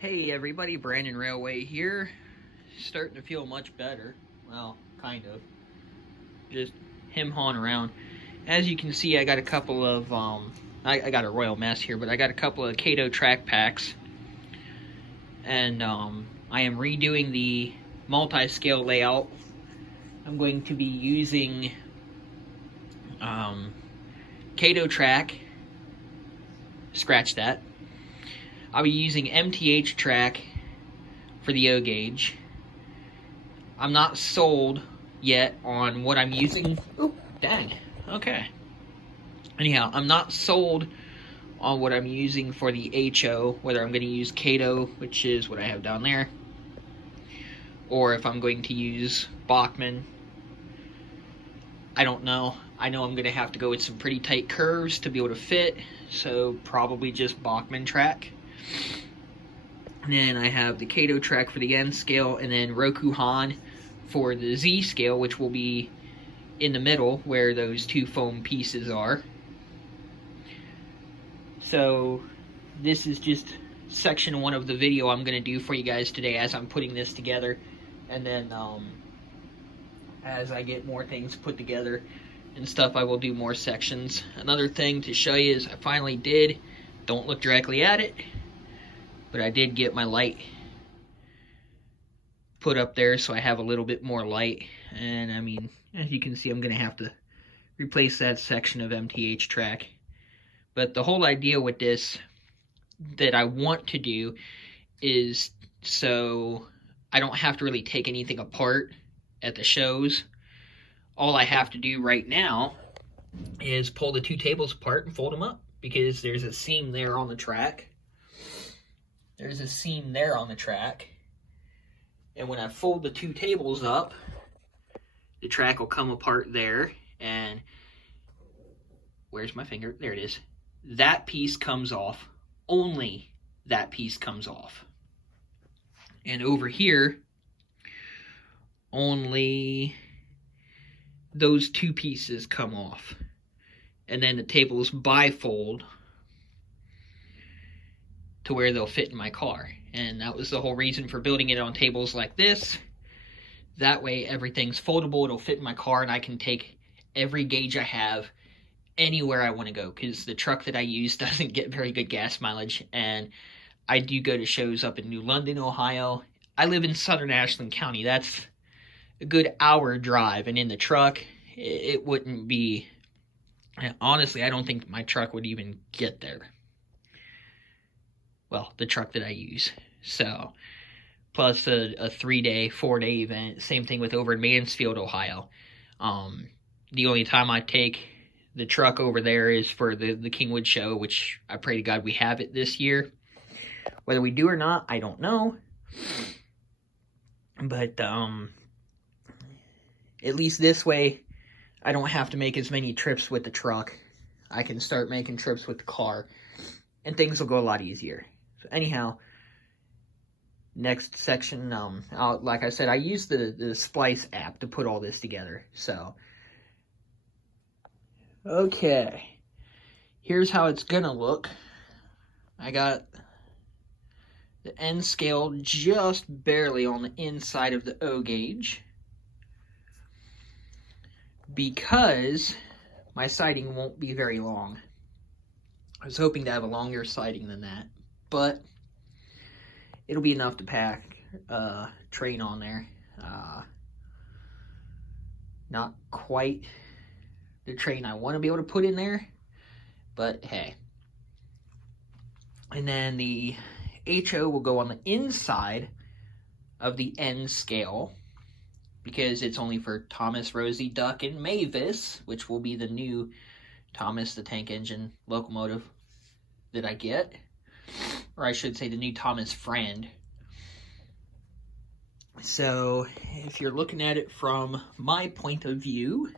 Hey everybody, Brandon Railway here. Starting to feel much better. Well, kind of. Just him hawing around. As you can see, I got a couple of, I got a royal mess here, but I got a couple of Kato track packs. And I am redoing the multi-scale layout. I'm going to be using Kato track. Scratch that. I'll be using MTH track for the O gauge. I'm not sold yet on what I'm using. Oh, dang. Okay. Anyhow, I'm not sold on what I'm using for the HO, whether I'm going to use Kato, which is what I have down there, or if I'm going to use Bachmann. I don't know. I know I'm going to have to go with some pretty tight curves to be able to fit, so probably just Bachmann track. And then I have the Kato track for the N scale, and then Rokuhan for the Z scale, which will be in the middle where those two foam pieces are. So this is just section 1 of the video I'm going to do for you guys today as I'm putting this together. And then as I get more things put together and stuff, I will do more sections. Another thing to show you is I finally did, don't look directly at it, but I did get my light put up there so I have a little bit more light. And I mean, as you can see, I'm going to have to replace that section of MTH track. But the whole idea with this that I want to do is so I don't have to really take anything apart at the shows. All I have to do right now is pull the two tables apart and fold them up, because there's a seam there on the track. There's a seam there on the track. And when I fold the two tables up, the track will come apart there. And where's my finger? There it is. That piece comes off. Only that piece comes off. And over here, only those two pieces come off. And then the tables bifold to where they'll fit in my car. And that was the whole reason for building it on tables like this. That way everything's foldable, it'll fit in my car, and I can take every gauge I have anywhere I want to go, because the truck that I use doesn't get very good gas mileage, and I do go to shows up in New London, Ohio. I live in southern Ashland County. That's a good hour drive, and in the truck, it wouldn't be, honestly, I don't think my truck would even get there. Well, the truck that I use. So, plus a 3-day, 4-day event. Same thing with over in Mansfield, Ohio. The only time I take the truck over there is for the Kingwood show, which I pray to God we have it this year. Whether we do or not, I don't know. But at least this way, I don't have to make as many trips with the truck. I can start making trips with the car, and things will go a lot easier. So anyhow, next section, like I said, I use the Splice app to put all this together. So, okay, here's how it's gonna look. I got the N scale just barely on the inside of the O gauge, because my siding won't be very long. I was hoping to have a longer siding than that, but it'll be enough to pack train on there. Not quite the train I want to be able to put in there, but hey. And then the HO will go on the inside of the N scale, because it's only for Thomas, Rosie, Duck, and Mavis, which will be the new Thomas the Tank Engine locomotive that I get. Or I should say the new Thomas Friend. So, if you're looking at it from my point of view,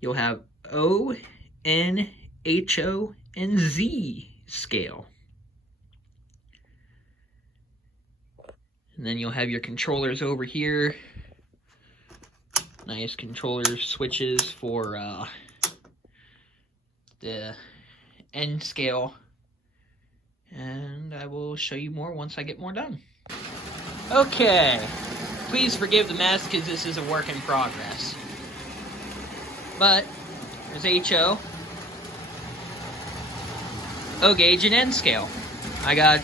you'll have O, N, HO, and Z scale. And then you'll have your controllers over here. Nice controller switches for the N scale And I will show you more once I get more done. Okay, please forgive the mess because this is a work in progress. But there's HO, O gauge, and N scale. I got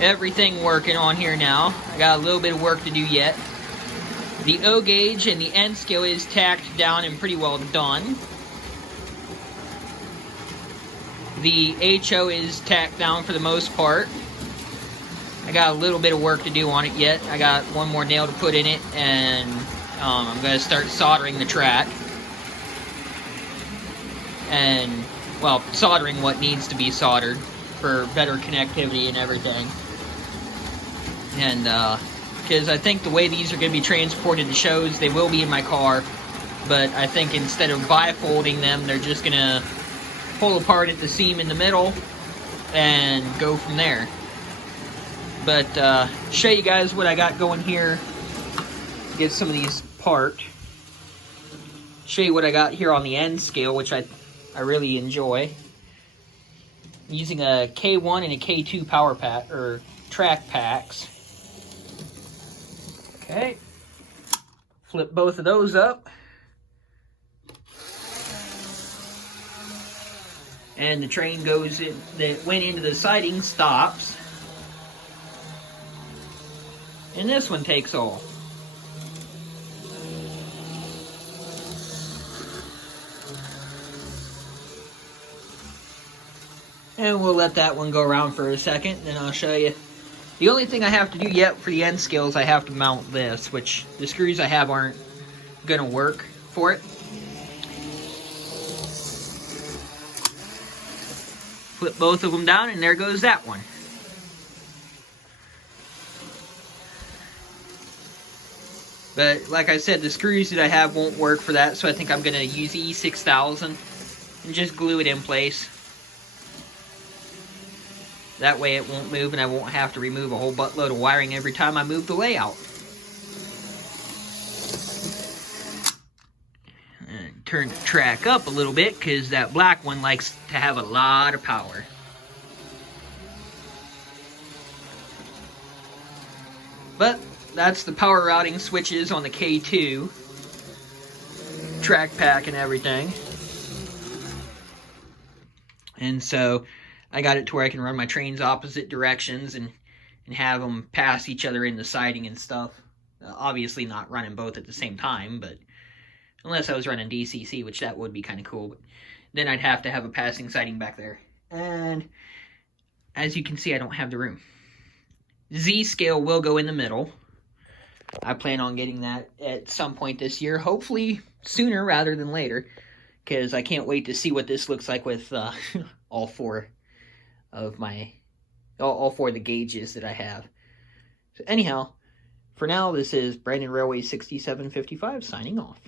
everything working on here now. I got a little bit of work to do yet. The O gauge and the N scale is tacked down and pretty well done. The HO is tacked down for the most part. I got a little bit of work to do on it yet. I got one more nail to put in it, and I'm going to start soldering the track. And, well, soldering what needs to be soldered for better connectivity and everything. And, because I think the way these are going to be transported to shows, they will be in my car. But I think instead of bifolding them, they're just going to pull apart at the seam in the middle and go from there. But show you guys what I got going here. Get some of these apart. Show you what I got here on the N scale, which I really enjoy. I'm using a K1 and a K2 power pack or track packs. Okay. Flip both of those up. And the train goes in, that went into the siding stops. And this one takes off. And we'll let that one go around for a second, then I'll show you. The only thing I have to do yet for the N scale is I have to mount this, which the screws I have aren't gonna work for it. Flip both of them down, and there goes that one. But like I said, the screws that I have won't work for that, so I think I'm going to use E6000 and just glue it in place. That way it won't move and I won't have to remove a whole buttload of wiring every time I move the layout. And turn the track up a little bit because that black one likes to have a lot of power. But that's the power routing switches on the K2 track pack and everything. And so I got it to where I can run my trains opposite directions and have them pass each other in the siding and stuff. Obviously not running both at the same time, but unless I was running DCC, which that would be kind of cool. But then I'd have to have a passing siding back there. And as you can see, I don't have the room. Z scale will go in the middle. I plan on getting that at some point this year, hopefully sooner rather than later, because I can't wait to see what this looks like with all four of the gauges that I have. So anyhow, for now, this is Brandon Railway 6755 signing off.